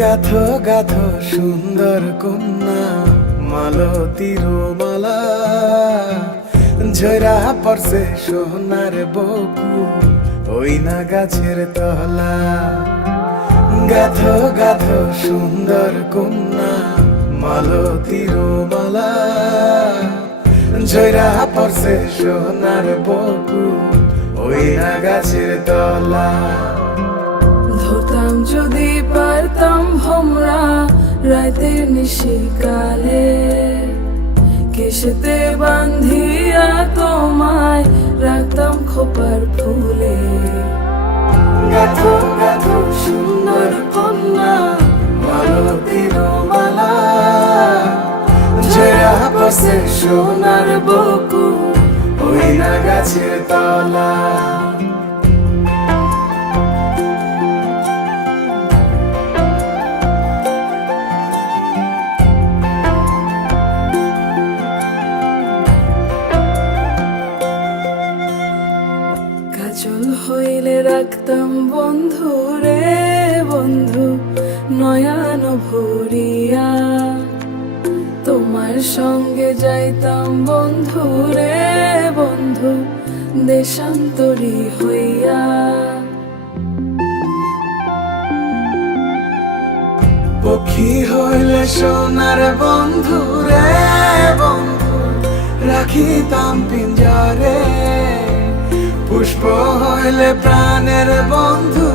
গাথো গাথো সুন্দর কন্যা মালতীর মালা, ঝরা পড়ছে সোনার বকু ওই না গাছের তলা। গাথো গাথো সুন্দর কন্যা মালতীর মালা, ঝরা পড়ছে সোনার বকু ওই না গাছের তলা। ধরতাম যদি পারতাম ভোমরা রাতের নিশিকালে, কেশেতে বান্ধিয়া তোমায় রাখতাম খোপার ফুলে। গাথো গাথো সুন্দর কন্যা মালতীর মালা, ঝরা পড়ছে সোনার বকু ওই না গাছের তলা। কাজল হইলে রাখতাম বন্ধু রে বন্ধু নয়ন ভরিয়া, তোমার সঙ্গে যাইতাম বন্ধু রে বন্ধু দেশান্তরী হইয়া। পক্ষী হইলে সোনার বন্ধু রে বন্ধু রাখিতাম পিঞ্জরে, পুষ্প হইলে প্রাণের বন্ধু।